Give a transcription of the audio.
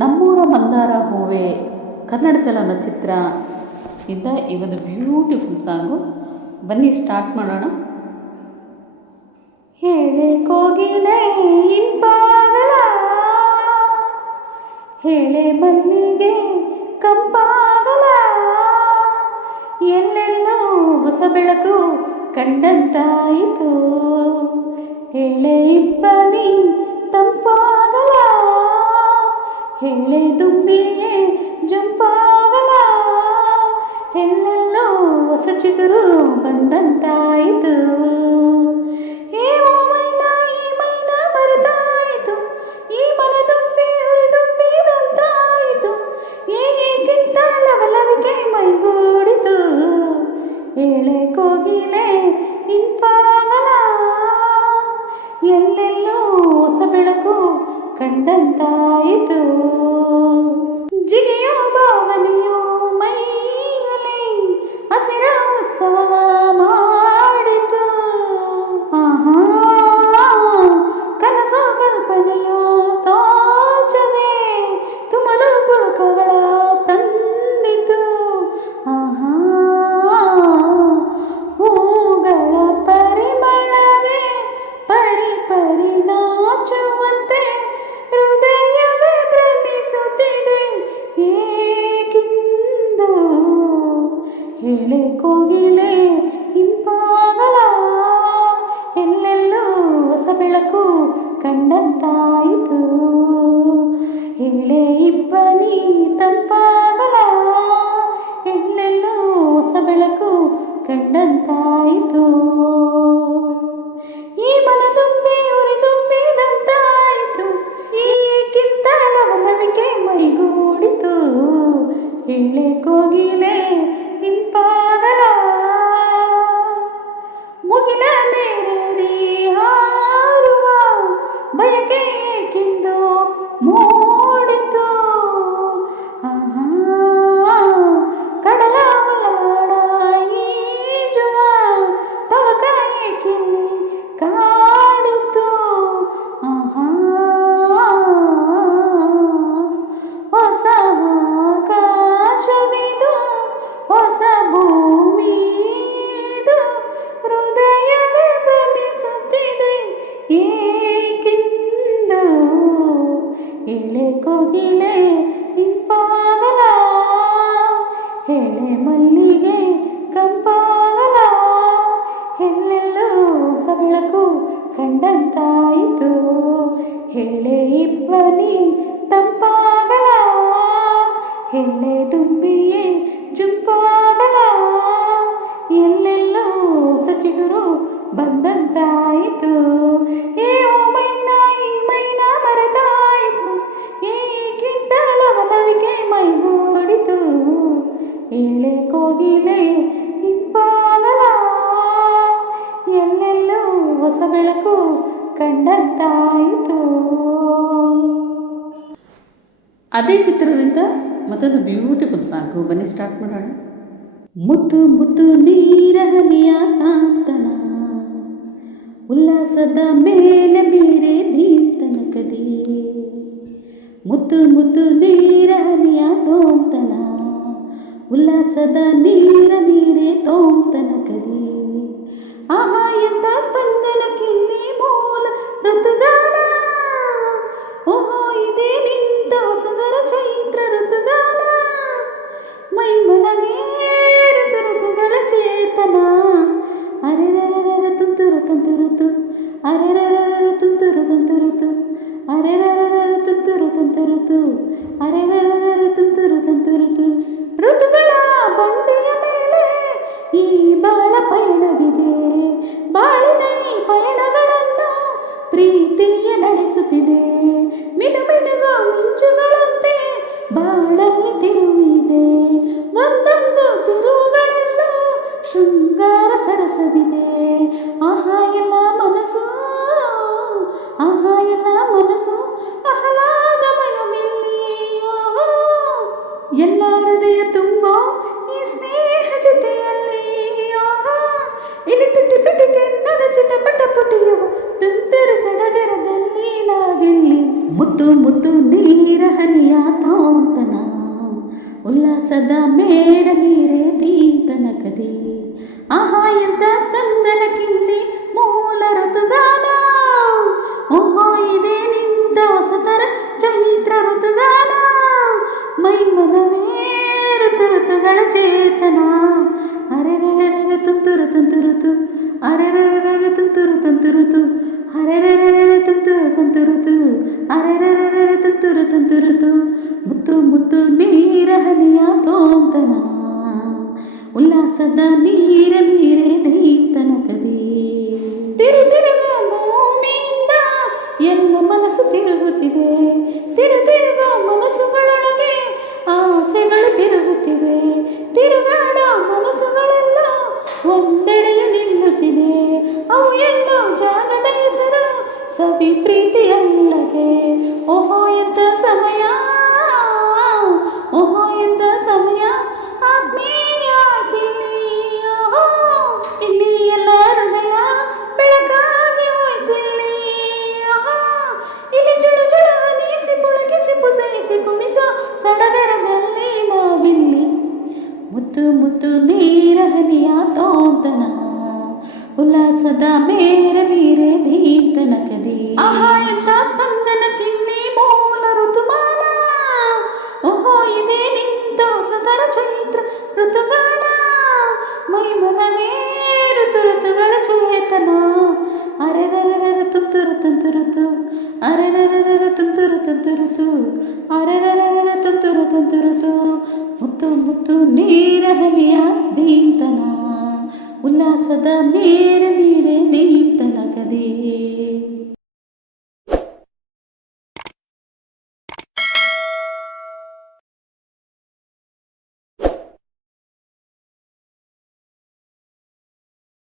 ನಮ್ಮೂರ ಮಂದಾರ ಹೂವೆ, ಕನ್ನಡ ಚಲನಚಿತ್ರ. ಇಂದ ಈ ಒಂದು ಬ್ಯೂಟಿಫುಲ್ ಸಾಂಗು ಬನ್ನಿ ಸ್ಟಾರ್ಟ್ ಮಾಡೋಣ. ಹೇಳೆ ಕೋಗಿಲೆ ಇಂಪಾಗಲ ಹೇಳೆ ಮಲ್ಲಿಗೆ ಕಂಪಾಗಲ. ಎಲ್ಲೆಲ್ಲೋ ಹೊಸ ಬೆಳಕು ಕಂಡಂತಾಯಿತು. ಹೇಳೆ ಇಬ್ಬನಿ ತಂಪಾಗಲ ಹೇಳೆ ದುಂಬಿಗೆ ಜಂಪಾಗಲ ಎಲ್ಲೆಲ್ಲೋ ಹೊಸ ಚಿಗುರು ಬಂದಂತಾಯಿತು. ಕಂಡಂತಾಯಿತು ಜಿಗಿಯೋ ಭಾವನೆಯೋ ಮೈಯಲಿ ಹಸಿರ ಉತ್ಸವ ಹೇಳೆ ಕೋಗಿಲೆ ಇಂಪಾಗಲ ಎಲ್ಲೆಲ್ಲೂ ಹೊಸ ಬೆಳಕು ಕಂಡಂತಾಯಿತು ಇಳೆ ಇಬ್ಬನಿ ತಂಪಾಗಲ ಎಲ್ಲೆಲ್ಲೂ ಹೊಸ ಬೆಳಕು ಕಂಡಂತಾಯಿತು ಈ ಮನದುಂಬಿ ಉರಿದುಂಬಿದಂತಾಯಿತು ಈಗಿಂತ ಲವಲವಿಕೆ ಮೈಗೂಡಿತು ಇಳೆ ಕೋಗಿಲೆ ಏಕೆಂದು ಎಳೆ ಕೋಗಿಲೆ ಇಂಪಾಗಲ ಎಳೆ ಮಲ್ಲಿಗೆ ಕಂಪಾಗಲ? ಎಲ್ಲೆಲ್ಲೋ ಸಗಳಕು ಕಂಡಂತಾಯಿತು. ಎಳೆ ಇಬ್ಬನಿ ತಂಪಾಗಲ? ಹೇಳೆ ತುಂಬಿಯೇ ಜುಂಪಾಗಲ? ಎಲ್ಲೆಲ್ಲೋ ಸಚಿಗರು ಚಿಗುರು ಬಂದಂತಾಯಿತು. ಹೊಸ ಬೆಳಕು ಕಂಡದ್ದಾಯಿತು ಅದೇ ಚಿತ್ರದಿಂದ ಮತ್ತೊಂದು ಬ್ಯೂಟಿಫುಲ್ ಸಾಕು ಬನ್ನಿ ಸ್ಟಾರ್ಟ್ ಮಾಡೋಣ. ಮುತ್ತು ಮುತ್ತು ನೀರಹನಿಯ ತಾಂತನ ಉಲ್ಲಾಸದ ಮೇಲೆ ಮೀರೆ ದೀಪ್ತನ ಕದಿ. ಮುತ್ತು ಮುತ್ತು ನೀರಹನಿಯ ತೋಂತನ ಉಲ್ಲಾಸದ ನೀರ ನೀರೇ ತೋಂತನ ಕದಿ. ಆಹಾ ಋತುಗಾನ ಓಹೋ ಇದೇ ನಿಂತ ಹೊಸದರ ಚೈತ್ರ ಋತುಗಾನ ಮೈ ಮನವೇ ಋತು ಋತುಗಳ ಚೇತನ ಅರೆರರ ತುಂತುರು ತಂತುರುತು ಅರೆರರ ತುಂತುರು ತಂತುರುತು ಅರೆರರ ತುಂತುರು ತಂತುರುತು ಅರೆರರ ತುಂತುರು ತಂತುರುತು ಋತುಗಳ ಬಂಡಿಯ ಮೇಲೆ ಈ ಬಾಳ ಪಯಣವಿದೆ ಬಾಳಿನ ಈ ಪಯಣಗಳನ್ನು ಪ್ರೀತಿಯ ನಡೆಸುತ್ತಿದೆ. ಮಿನು ಮಿನುಗೋ ಮಿಂಚುಗಳಂತೆ ಬಾಳಲ್ಲಿ ತಿರುವಿದೆ. ಒಂದೊಂದು ತಿರುವುಗಳಲ್ಲೂ ಶೃಂಗಾರ ಸರಸವಿದೆ. ಉಲ್ಲಾಸದ ಮೇರ ಮೀರೆ ತೀಂತನ ಕದಿ ಆಹಾ ಎಂತ ಸ್ಪಂದನ ಕಿಲ್ಲಿ ಮೂಲ ಋತುಗಾನ ಓಹೋ ಇದೆ ನಿಂತ ಹೊಸತರ ಚೈತ್ರ ಋತುಗಾನ ಮೈ ಮನವೇ ಋತು ಋತುಗಳ ಚೇತನ ಅರೆರೆರೆ ತುಂತುರು ತುಂತುರುತು ಅರೆರೆರೆ ತುಂತುರು ತುಂತುರುತು ಅರೆರೆರೆ ತುಂತುರು ತುಂತುರುತು ಅರೆರೆರೆ ತುಂತುರು ತುಂತುರುತು, ಮುತ್ತು ಮುತ್ತು ನೀರ ಹನಿಯ ತೋಂತನ. ಉಲ್ಲಾಸದ ನೀರ ಮೀರೆ ದೈತನ ಕದೇ. ತಿರು ತಿರುಗ ಭೂಮಿಯಿಂದ ಎಲ್ಲ ಮನಸ್ಸು ತಿರುಗುತ್ತಿದೆ. ತಿರು ತಿರುಗ ಮನಸ್ಸುಗಳೊಳಗೆ ಆಸೆಗಳು ತಿರುಗುತ್ತಿವೆ. ತಿರುಗಾಡ ಮನಸ್ಸುಗಳೆಲ್ಲ ಒಂದೆಡೆಯ ನಿಲ್ಲುತ್ತಿದೆ. ಅವು ಎಲ್ಲ ಜಾಗದ ಹೆಸರು ಸವಿ ಪ್ರೀತಿಯಲ್ಲವೇ ಓಹೋ, ಎಂತ ಸಮಯ. ಓಹೋ, ಎಂತ ಸಮಯ. ಎಲ್ಲ ಬೆಳಕಾಗಿ ಇಲ್ಲಿ ಜುಳು ಜುಳು ಸಡಗರದಲ್ಲಿ ನಾವಿಲ್ಲಿ. ಮುತ್ತು ಮುತ್ತು ನೀರ ಹನಿಯ ಉಲ್ಲಾಸದ ಮೇರ ಮೀರೆ ದೀಪ್ತನ ಕದಿ ಆಹಾ ಎಂತ ಸ್ಪಂದನ ಕಿನ್ನಿ ಮೂಲ ಋತುಮಾನ ಓಹೋ ಇದೆ ನಿಂತ ಹೊಸತರ ಚೈತ್ರ ಋತುಗಾನ ಮೈ ಮನವೇ ಋತು ಋತುಗಳ ಚೇತನ ಅರೆರರ ತುಂತುರು ತುಂತುರುತು ಅರೆರರ ತುಂತುರು ತುಂತುರುತು ಅರೆರರ ತುಂತುರು ತುಂತುರುತು ಮುತ್ತು ಮುತ್ತು ನೀರ ಹನಿಯ ದೀಂತನ ಉಲ್ಲಾಸದ ಮೇರ ನೀರೆ ದೀಂತನ ಕದೇ